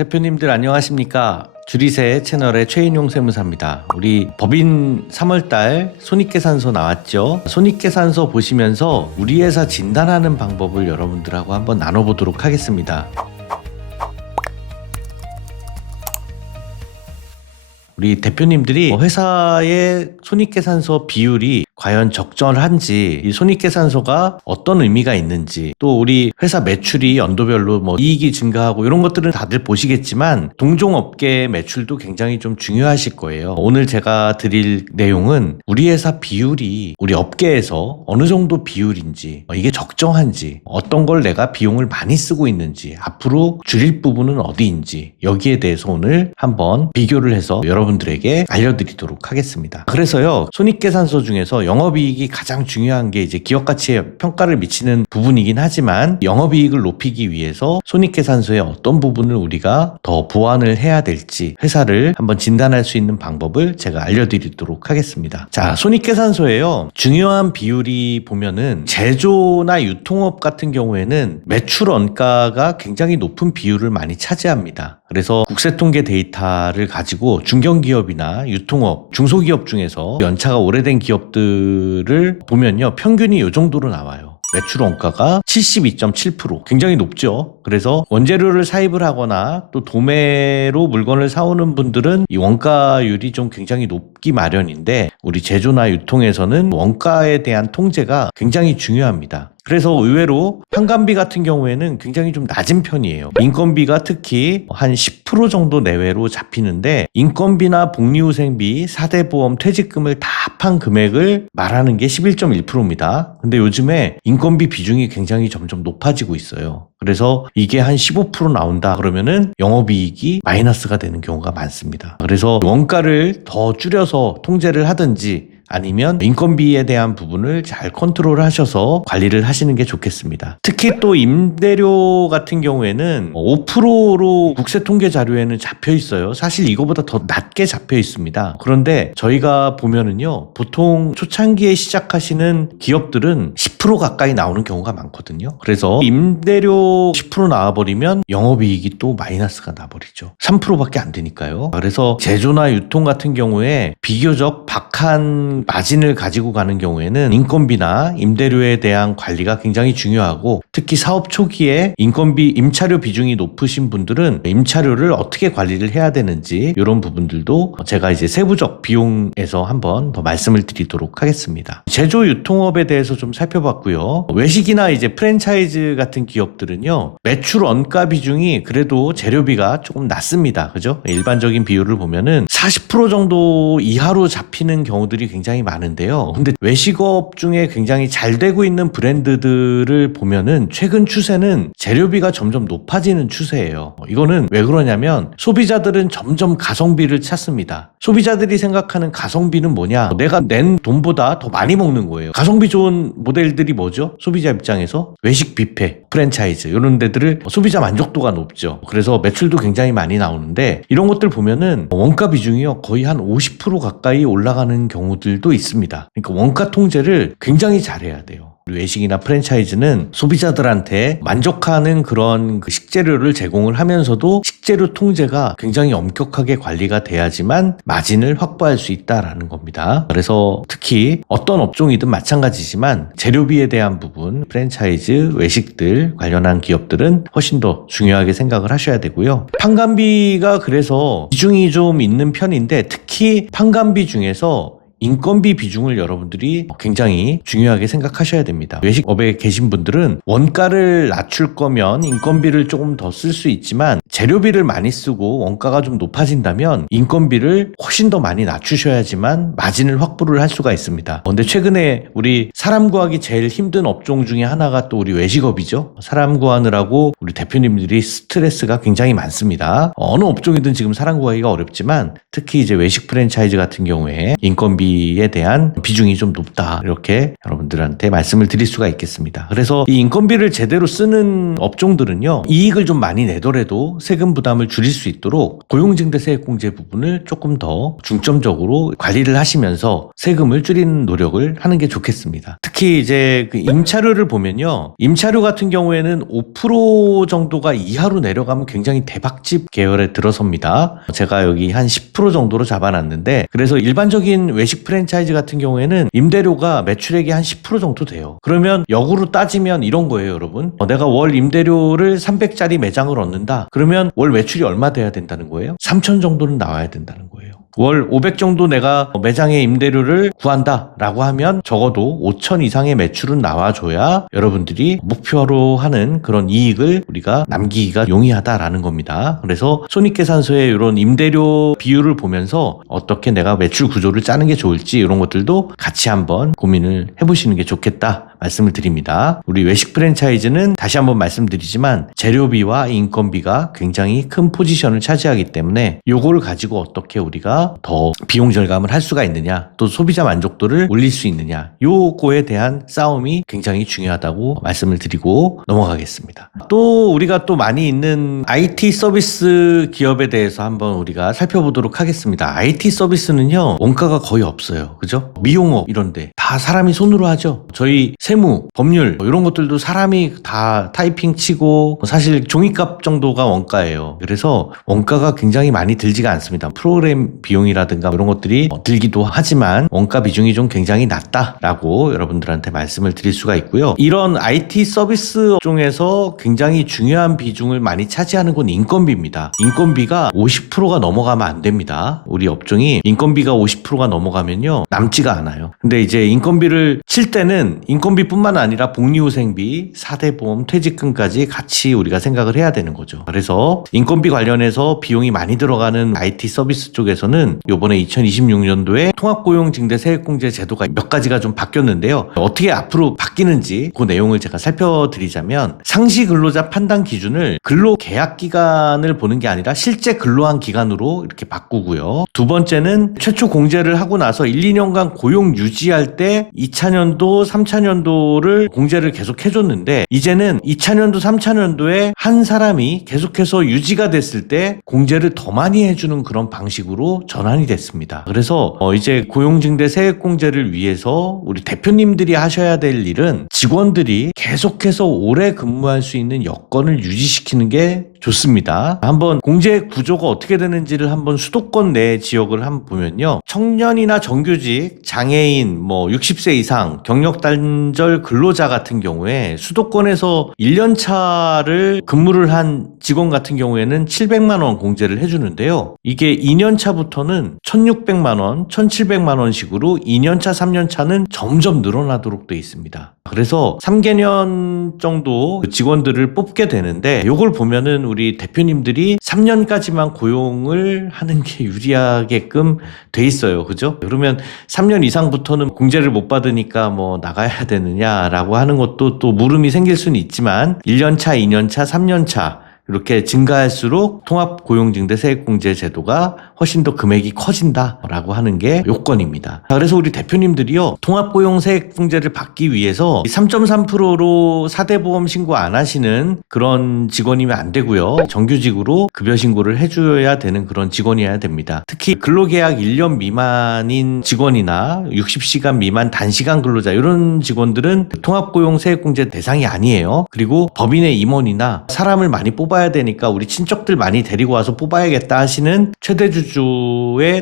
대표님들 안녕하십니까? 주리세 채널의 최인용 세무사입니다. 우리 법인 3월달 손익계산서 나왔죠? 손익계산서 보시면서 우리 회사 진단하는 방법을 여러분들하고 한번 나눠보도록 하겠습니다. 우리 대표님들이 회사의 손익계산서 비율이 과연 적절한지, 이 손익계산서가 어떤 의미가 있는지, 또 우리 회사 매출이 연도별로 이익이 증가하고 이런 것들은 다들 보시겠지만 동종업계 매출도 굉장히 좀 중요하실 거예요. 오늘 제가 드릴 내용은 우리 회사 비율이 우리 업계에서 어느 정도 비율인지, 이게 적정한지, 어떤 걸 내가 비용을 많이 쓰고 있는지, 앞으로 줄일 부분은 어디인지, 여기에 대해서 오늘 한번 비교를 해서 여러분들에게 알려드리도록 하겠습니다. 그래서요, 손익계산서 중에서 영업이익이 가장 중요한 게 이제 기업가치에 평가를 미치는 부분이긴 하지만 영업이익을 높이기 위해서 손익계산서의 어떤 부분을 우리가 더 보완을 해야 될지 회사를 한번 진단할 수 있는 방법을 제가 알려드리도록 하겠습니다. 자, 손익계산서에요, 중요한 비율이 보면은 제조나 유통업 같은 경우에는 매출 원가가 굉장히 높은 비율을 많이 차지합니다. 그래서 국세통계 데이터를 가지고 중견기업이나 유통업, 중소기업 중에서 연차가 오래된 기업들을 보면요, 평균이 이 정도로 나와요. 매출 원가가 72.7%, 굉장히 높죠. 그래서 원재료를 사입을 하거나 또 도매로 물건을 사오는 분들은 이 원가율이 좀 굉장히 높기 마련인데, 우리 제조나 유통에서는 원가에 대한 통제가 굉장히 중요합니다. 그래서 의외로 판관비 같은 경우에는 굉장히 좀 낮은 편이에요. 인건비가 특히 한 10% 정도 내외로 잡히는데, 인건비나 복리후생비, 4대 보험, 퇴직금을 다 합한 금액을 말하는 게 11.1%입니다. 근데 요즘에 인건비 비중이 굉장히 점점 높아지고 있어요. 그래서 이게 한 15% 나온다 그러면은 영업이익이 마이너스가 되는 경우가 많습니다. 그래서 원가를 더 줄여서 통제를 하든지, 아니면 인건비에 대한 부분을 잘 컨트롤 하셔서 관리를 하시는 게 좋겠습니다. 특히 또 임대료 같은 경우에는 5%로 국세통계 자료에는 잡혀 있어요. 사실 이거보다 더 낮게 잡혀 있습니다. 그런데 저희가 보면은요, 보통 초창기에 시작하시는 기업들은 10% 가까이 나오는 경우가 많거든요. 그래서 임대료 10% 나와버리면 영업이익이 또 마이너스가 나버리죠. 3%밖에 안 되니까요. 그래서 제조나 유통 같은 경우에 비교적 박한 마진을 가지고 가는 경우에는 인건비나 임대료에 대한 관리가 굉장히 중요하고, 특히 사업 초기에 인건비, 임차료 비중이 높으신 분들은 임차료를 어떻게 관리를 해야 되는지, 이런 부분들도 제가 이제 세부적 비용에서 한번 더 말씀을 드리도록 하겠습니다. 제조 유통업에 대해서 좀 살펴봤고요. 외식이나 이제 프랜차이즈 같은 기업들은요, 매출 원가 비중이 그래도 재료비가 조금 낮습니다. 그죠? 일반적인 비율을 보면은 40% 정도 이하로 잡히는 경우들이 굉장히 많은데요. 근데 외식업 중에 굉장히 잘 되고 있는 브랜드들을 보면은 최근 추세는 재료비가 점점 높아지는 추세예요. 이거는 왜 그러냐면 소비자들은 점점 가성비를 찾습니다. 소비자들이 생각하는 가성비는 뭐냐? 내가 낸 돈보다 더 많이 먹는 거예요. 가성비 좋은 모델들이 뭐죠? 소비자 입장에서 외식 뷔페, 프랜차이즈 이런 데들을 소비자 만족도가 높죠. 그래서 매출도 굉장히 많이 나오는데, 이런 것들 보면은 원가 비중이요, 거의 한 50% 가까이 올라가는 경우들도 있습니다. 그러니까 원가 통제를 굉장히 잘해야 돼요. 외식이나 프랜차이즈는 소비자들한테 만족하는 그런 식재료를 제공을 하면서도 식재료 통제가 굉장히 엄격하게 관리가 돼야지만 마진을 확보할 수 있다라는 겁니다. 그래서 특히 어떤 업종이든 마찬가지지만 재료비에 대한 부분, 프랜차이즈, 외식들 관련한 기업들은 훨씬 더 중요하게 생각을 하셔야 되고요. 판관비가 그래서 비중이 좀 있는 편인데, 특히 판관비 중에서 인건비 비중을 여러분들이 굉장히 중요하게 생각하셔야 됩니다. 외식업에 계신 분들은 원가를 낮출 거면 인건비를 조금 더 쓸 수 있지만, 재료비를 많이 쓰고 원가가 좀 높아진다면 인건비를 훨씬 더 많이 낮추셔야지만 마진을 확보를 할 수가 있습니다. 근데 최근에 우리 사람 구하기 제일 힘든 업종 중에 하나가 또 우리 외식업이죠. 사람 구하느라고 우리 대표님들이 스트레스가 굉장히 많습니다. 어느 업종이든 지금 사람 구하기가 어렵지만, 특히 이제 외식 프랜차이즈 같은 경우에 인건비 인건비에 대한 비중이 좀 높다. 이렇게 여러분들한테 말씀을 드릴 수가 있겠습니다. 그래서 이 인건비를 제대로 쓰는 업종들은요, 이익을 좀 많이 내더라도 세금 부담을 줄일 수 있도록 고용증대 세액공제 부분을 조금 더 중점적으로 관리를 하시면서 세금을 줄이는 노력을 하는 게 좋겠습니다. 특히 이제 그 임차료를 보면요, 임차료 같은 경우에는 5% 정도가 이하로 내려가면 굉장히 대박집 계열에 들어섭니다. 제가 여기 한 10% 정도로 잡아놨는데, 그래서 일반적인 외식 프랜차이즈 같은 경우에는 임대료가 매출액이 한 10% 정도 돼요. 그러면 역으로 따지면 이런 거예요, 여러분. 내가 월 임대료를 300짜리 매장을 얻는다. 그러면 월 매출이 얼마 돼야 된다는 거예요? 3천 정도는 나와야 된다는 거예요. 월 500 정도 내가 매장의 임대료를 구한다라고 하면 적어도 5천 이상의 매출은 나와줘야 여러분들이 목표로 하는 그런 이익을 우리가 남기기가 용이하다라는 겁니다. 그래서 손익계산서의 이런 임대료 비율을 보면서 어떻게 내가 매출 구조를 짜는 게 좋을지 이런 것들도 같이 한번 고민을 해보시는 게 좋겠다 말씀을 드립니다. 우리 외식 프랜차이즈는 다시 한번 말씀드리지만 재료비와 인건비가 굉장히 큰 포지션을 차지하기 때문에 요거를 가지고 어떻게 우리가 더 비용 절감을 할 수가 있느냐, 또 소비자 만족도를 올릴 수 있느냐, 요거에 대한 싸움이 굉장히 중요하다고 말씀을 드리고 넘어가겠습니다. 또 우리가 또 많이 있는 IT 서비스 기업에 대해서 한번 우리가 살펴보도록 하겠습니다. IT 서비스는요, 원가가 거의 없어요. 그죠? 미용업 이런데 다 사람이 손으로 하죠. 저희 세무, 법률 이런 것들도 사람이 다 타이핑 치고 사실 종이값 정도가 원가예요. 그래서 원가가 굉장히 많이 들지가 않습니다. 프로그램 비용이라든가 이런 것들이 들기도 하지만 원가 비중이 좀 굉장히 낮다라고 여러분들한테 말씀을 드릴 수가 있고요. 이런 IT 서비스 업종에서 굉장히 중요한 비중을 많이 차지하는 건 인건비입니다. 인건비가 50%가 넘어가면 안 됩니다. 우리 업종이 인건비가 50%가 넘어가면요, 남지가 않아요. 근데 이제 인건비를 칠 때는 인건비뿐만 아니라 복리후생비, 4대 보험, 퇴직금까지 같이 우리가 생각을 해야 되는 거죠. 그래서 인건비 관련해서 비용이 많이 들어가는 IT 서비스 쪽에서는 요번에 2026년도에 통합고용증대 세액공제 제도가 몇 가지가 좀 바뀌었는데요. 어떻게 앞으로 바뀌는지 그 내용을 제가 살펴드리자면, 상시 근로자 판단 기준을 근로계약 기간을 보는 게 아니라 실제 근로한 기간으로 이렇게 바꾸고요. 두 번째는 최초 공제를 하고 나서 1, 2년간 고용 유지할 때 2차년도, 3차년도를 공제를 계속 해줬는데, 이제는 2차년도, 3차년도에 한 사람이 계속해서 유지가 됐을 때 공제를 더 많이 해주는 그런 방식으로 전환이 됐습니다. 그래서 이제 고용증대 세액공제를 위해서 우리 대표님들이 하셔야 될 일은 직원들이 계속해서 오래 근무할 수 있는 여건을 유지시키는 게 좋습니다. 한번 공제 구조가 어떻게 되는지를 한번 수도권 내 지역을 한번 보면요, 청년이나 정규직, 장애인, 60세 이상, 경력 단절 근로자 같은 경우에 수도권에서 1년차를 근무를 한 직원 같은 경우에는 700만 원 공제를 해주는데요. 이게 2년차부터는 1,600만 원, 1,700만 원씩으로 2년차, 3년차는 점점 늘어나도록 되어 있습니다. 그래서 3개년 정도 직원들을 뽑게 되는데, 요걸 보면은 우리 대표님들이 3년까지만 고용을 하는 게 유리하게끔 돼 있어요. 그죠? 그러면 3년 이상부터는 공제를 못 받으니까 나가야 되느냐라고 하는 것도 또 물음이 생길 수는 있지만, 1년차, 2년차, 3년차 이렇게 증가할수록 통합고용증대 세액공제 제도가 훨씬 더 금액이 커진다라고 하는 게 요건입니다. 그래서 우리 대표님들이요, 통합고용 세액공제를 받기 위해서 3.3%로 4대 보험 신고 안 하시는 그런 직원이면 안 되고요. 정규직으로 급여 신고를 해줘야 되는 그런 직원이어야 됩니다. 특히 근로계약 1년 미만인 직원이나 60시간 미만 단시간 근로자 이런 직원들은 통합고용 세액공제 대상이 아니에요. 그리고 법인의 임원이나 사람을 많이 뽑아야 되니까 우리 친척들 많이 데리고 와서 뽑아야겠다 하시는 최대주주의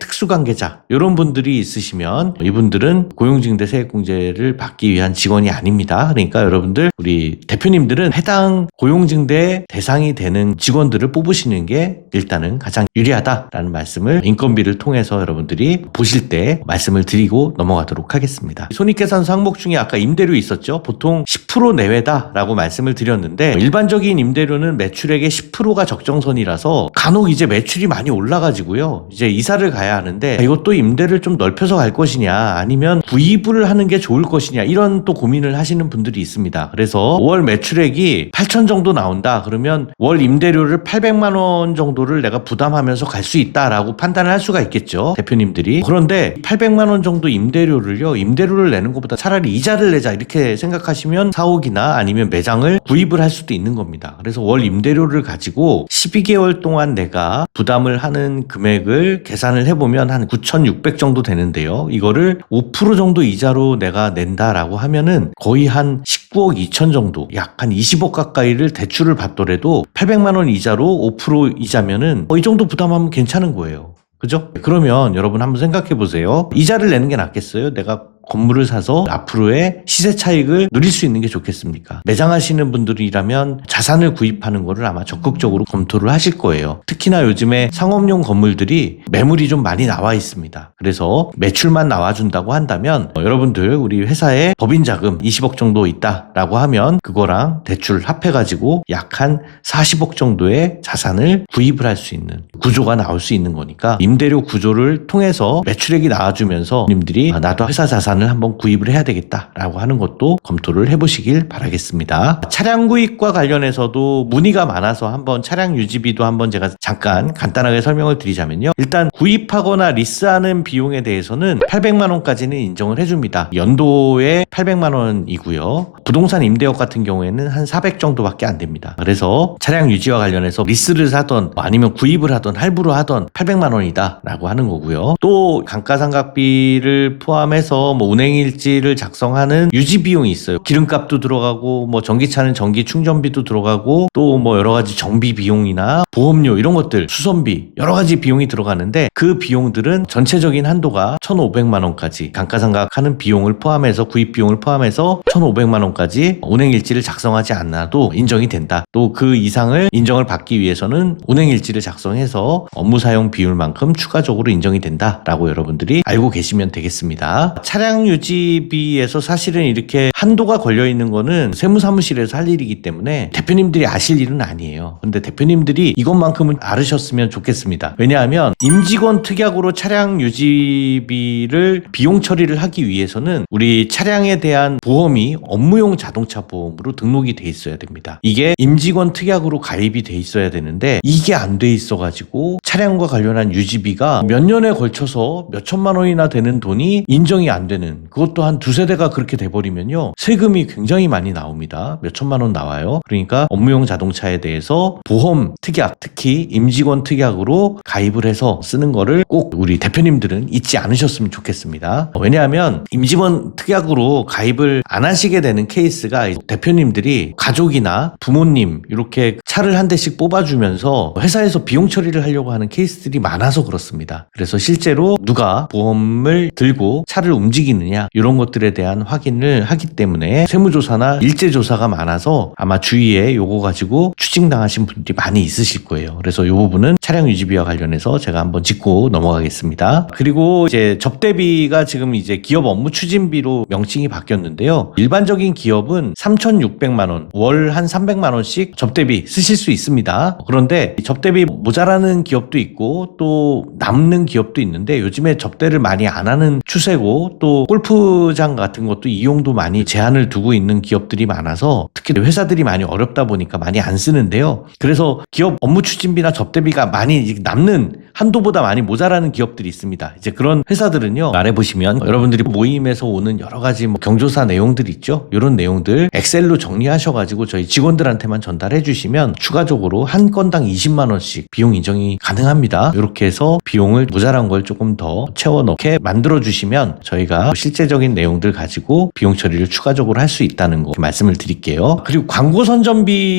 특수관계자 이런 분들이 있으시면 이분들은 고용증대 세액공제를 받기 위한 직원이 아닙니다. 그러니까 여러분들, 우리 대표님들은 해당 고용증대 대상이 되는 직원들을 뽑으시는 게 일단은 가장 유리하다라는 말씀을 인건비를 통해서 여러분들이 보실 때 말씀을 드리고 넘어가도록 하겠습니다. 손익계산서 항목 중에 아까 임대료 있었죠. 보통 10% 내외다라고 말씀을 드렸는데, 일반적인 임대료는 매출액의 매출액의 10%가 적정선이라서 간혹 이제 매출이 많이 올라가지고요. 이제 이사를 가야 하는데 이것도 임대를 좀 넓혀서 갈 것이냐 아니면 구입을 하는 게 좋을 것이냐 이런 또 고민을 하시는 분들이 있습니다. 그래서 월 매출액이 8천 정도 나온다. 그러면 월 임대료를 800만 원 정도를 내가 부담하면서 갈 수 있다라고 판단을 할 수가 있겠죠. 대표님들이. 그런데 800만 원 정도 임대료를 내는 것보다 차라리 이자를 내자 이렇게 생각하시면 사옥이나 아니면 매장을 구입을 할 수도 있는 겁니다. 그래서 월 임대료를 가지고 12개월 동안 내가 부담을 하는 금액을 계산을 해보면 한 9,600 정도 되는데요. 이거를 5% 정도 이자로 내가 낸다라고 하면은 거의 한 19억 2천 정도, 약 한 20억 가까이를 대출을 받더라도 800만 원 이자로 5% 이자면은 이 정도 부담하면 괜찮은 거예요. 그죠? 그러면 여러분 한번 생각해 보세요. 이자를 내는 게 낫겠어요? 내가 건물을 사서 앞으로의 시세 차익을 누릴 수 있는 게 좋겠습니까? 매장하시는 분들이라면 자산을 구입하는 거를 아마 적극적으로 검토를 하실 거예요. 특히나 요즘에 상업용 건물들이 매물이 좀 많이 나와 있습니다. 그래서 매출만 나와준다고 한다면 여러분들 우리 회사에 법인 자금 20억 정도 있다라고 하면 그거랑 대출 합해가지고 약 한 40억 정도의 자산을 구입을 할 수 있는 구조가 나올 수 있는 거니까 임대료 구조를 통해서 매출액이 나와주면서 님들이 나도 회사 자산을 한번 구입을 해야 되겠다라고 하는 것도 검토를 해보시길 바라겠습니다. 차량 구입과 관련해서도 문의가 많아서 한번 차량 유지비도 한번 제가 잠깐 간단하게 설명을 드리자면요. 일단 구입하거나 리스하는 비용에 대해서는 800만 원까지는 인정을 해줍니다. 연도에 800만 원이고요. 부동산 임대업 같은 경우에는 한 400 정도밖에 안 됩니다. 그래서 차량 유지와 관련해서 리스를 사던 아니면 구입을 하던 할부로 하던 800만 원이다 라고 하는 거고요. 또 감가상각비를 포함해서 운행일지를 작성하는 유지 비용이 있어요. 기름값도 들어가고 전기차는 전기 충전비도 들어가고 또 여러 가지 정비 비용이나 보험료 이런 것들 수선비 여러 가지 비용이 들어가는데 그 비용들은 전체적인 한도가 1,500만 원까지 감가상각하는 비용을 포함해서 구입 비용을 포함해서 1,500만 원까지 운행일지를 작성하지 않아도 인정이 된다. 또 그 이상을 인정을 받기 위해서는 운행일지를 작성해서 업무 사용 비율만큼 추가적으로 인정이 된다라고 여러분들이 알고 계시면 되겠습니다. 차량 유지비에서 사실은 이렇게 한도가 걸려 있는 거는 세무사무실에서 할 일이기 때문에 대표님들이 아실 일은 아니에요. 근데 대표님들이 이것만큼은 알으셨으면 좋겠습니다. 왜냐하면 임직원 특약으로 차량 유지비를 비용 처리를 하기 위해서는 우리 차량에 대한 보험이 업무용 자동차 보험으로 등록이 돼 있어야 됩니다. 이게 임직원 특약으로 가입이 돼 있어야 되는데 이게 안 돼 있어가지고 차량과 관련한 유지비가 몇 년에 걸쳐서 몇 천만 원이나 되는 돈이 인정이 안 되는, 그것도 한 두세 대가 그렇게 돼버리면요 세금이 굉장히 많이 나옵니다. 몇 천만 원 나와요. 그러니까 업무용 자동차에 대해서 보험 특약, 특히 임직원 특약으로 가입을 해서 쓰는 거를 꼭 우리 대표님들은 잊지 않으셨으면 좋겠습니다. 왜냐하면 임직원 특약으로 가입을 안 하시게 되는 케이스가 대표님들이 가족이나 부모님 이렇게 차를 한 대씩 뽑아주면서 회사에서 비용 처리를 하려고 하는 케이스들이 많아서 그렇습니다. 그래서 실제로 누가 보험을 들고 차를 움직이느냐 이런 것들에 대한 확인을 하기 때문에 세무조사나 일제조사가 많아서 아마 주위에 요거 가지고 추징당하신 분들이 많이 있으실 거예요. 그래서 이 부분은 차량 유지비와 관련해서 제가 한번 짚고 넘어가겠습니다. 그리고 이제 접대비가 지금 이제 기업 업무 추진비로 명칭이 바뀌었는데요. 일반적인 기업은 3,600만 원, 월 한 300만 원씩 접대비 쓰실 수 있습니다. 그런데 접대비 모자라는 기업도 있고 또 남는 기업도 있는데 요즘에 접대를 많이 안 하는 추세고 또 골프장 같은 것도 이용도 많이 제한을 두고 있는 기업들이 많아서 특히 회사들이 많이 어렵다 보니까 많이 안 쓰는데요. 그래서 기업 업무 추진비나 접대비가 많이 남는 한도보다 많이 모자라는 기업들이 있습니다. 이제 그런 회사들은요, 아래 보시면 여러분들이 모임에서 오는 여러 가지 경조사 내용들이 있죠. 이런 내용들 엑셀로 정리하셔가지고 저희 직원들한테만 전달해 주시면 추가적으로 한 건당 20만 원씩 비용 인정이 가능합니다. 이렇게 해서 비용을 모자란 걸 조금 더 채워넣게 만들어 주시면 저희가 실제적인 내용들 가지고 비용 처리를 추가적으로 할 수 있다는 거 말씀을 드릴게요. 그리고 광고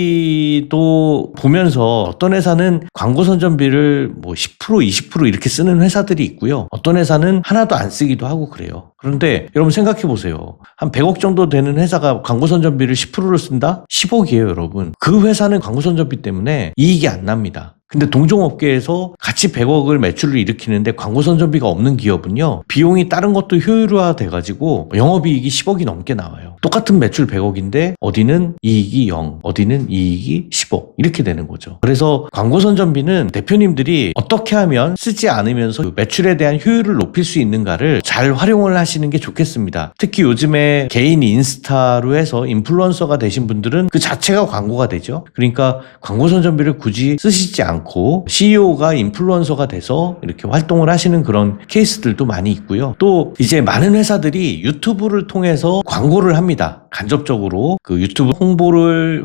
선전비도 보면서 어떤 회사는 광고 선전비를 10% 20% 이렇게 쓰는 회사들이 있고요. 어떤 회사는 하나도 안 쓰기도 하고 그래요. 그런데 여러분 생각해 보세요. 한 100억 정도 되는 회사가 광고 선전비를 10%를 쓴다? 10억이에요, 여러분. 그 회사는 광고 선전비 때문에 이익이 안 납니다. 근데 동종업계에서 같이 100억을 매출을 일으키는데 광고 선전비가 없는 기업은요, 비용이 다른 것도 효율화 돼가지고 영업이익이 10억이 넘게 나와요. 똑같은 매출 100억인데 어디는 이익이 0, 어디는 이익이 10억 이렇게 되는 거죠. 그래서 광고 선전비는 대표님들이 어떻게 하면 쓰지 않으면서 그 매출에 대한 효율을 높일 수 있는가를 잘 활용을 하시는 게 좋겠습니다. 특히 요즘에 개인 인스타로 해서 인플루언서가 되신 분들은 그 자체가 광고가 되죠. 그러니까 광고 선전비를 굳이 쓰시지 않고 CEO가 인플루언서가 돼서 이렇게 활동을 하시는 그런 케이스들도 많이 있고요. 또 이제 많은 회사들이 유튜브를 통해서 광고를 합니다. 간접적으로 그 유튜브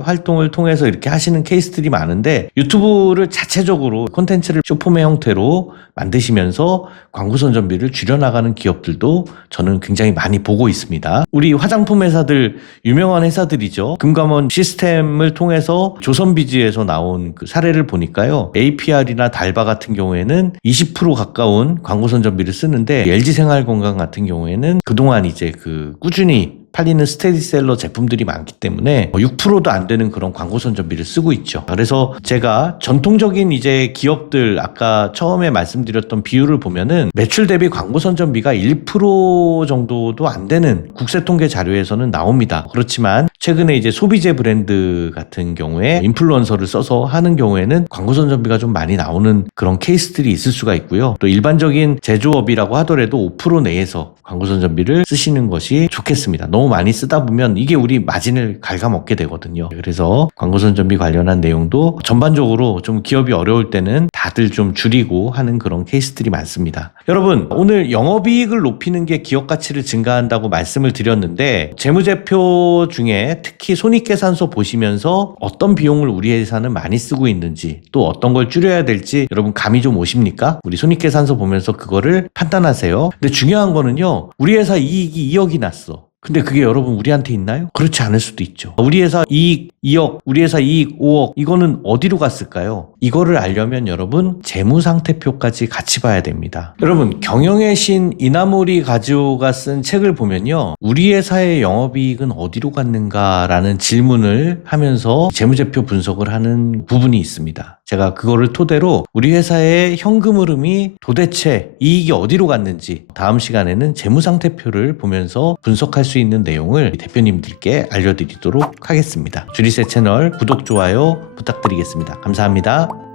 활동을 통해서 이렇게 하시는 케이스들이 많은데, 유튜브를 자체적으로 콘텐츠를 쇼폼의 형태로 만드시면서 광고 선전비를 줄여나가는 기업들도 저는 굉장히 많이 보고 있습니다. 우리 화장품 회사들, 유명한 회사들이죠. 금감원 시스템을 통해서 조선비즈에서 나온 그 사례를 보니까요, APR이나 달바 같은 경우에는 20% 가까운 광고 선전비를 쓰는데, LG생활건강 같은 경우에는 그동안 이제 그 꾸준히 팔리는 스테디셀러 제품들이 많기 때문에 6%도 안 되는 그런 광고 선전비를 쓰고 있죠. 그래서 제가 전통적인 이제 기업들, 아까 처음에 말씀드렸던 비율을 보면은 매출 대비 광고 선전비가 1% 정도도 안 되는 국세 통계 자료에서는 나옵니다. 그렇지만 최근에 이제 소비재 브랜드 같은 경우에 인플루언서를 써서 하는 경우에는 광고 선전비가 좀 많이 나오는 그런 케이스들이 있을 수가 있고요. 또 일반적인 제조업이라고 하더라도 5% 내에서 광고 선전비를 쓰시는 것이 좋겠습니다. 너무 많이 쓰다 보면 이게 우리 마진을 갉아먹게 되거든요. 그래서 광고 선전비 관련한 내용도 전반적으로 좀 기업이 어려울 때는 다들 좀 줄이고 하는 그런 케이스들이 많습니다. 여러분, 오늘 영업이익을 높이는 게 기업 가치를 증가한다고 말씀을 드렸는데, 재무제표 중에 특히 손익계산서 보시면서 어떤 비용을 우리 회사는 많이 쓰고 있는지, 또 어떤 걸 줄여야 될지 여러분 감이 좀 오십니까? 우리 손익계산서 보면서 그거를 판단하세요. 근데 중요한 거는요, 우리 회사 이익이 2억이 났어. 근데 그게 여러분 우리한테 있나요? 그렇지 않을 수도 있죠. 우리 회사 이익 2억, 우리 회사 이익 5억, 이거는 어디로 갔을까요? 이거를 알려면 여러분 재무상태표까지 같이 봐야 됩니다. 여러분, 경영의 신 이나모리 가즈오가 쓴 책을 보면요, 우리 회사의 영업이익은 어디로 갔는가라는 질문을 하면서 재무제표 분석을 하는 부분이 있습니다. 제가 그거를 토대로 우리 회사의 현금 흐름이 도대체 이익이 어디로 갔는지 다음 시간에는 재무상태표를 보면서 분석할 수 있는 내용을 대표님들께 알려드리도록 하겠습니다. 주리세 채널 구독, 좋아요 부탁드리겠습니다. 감사합니다.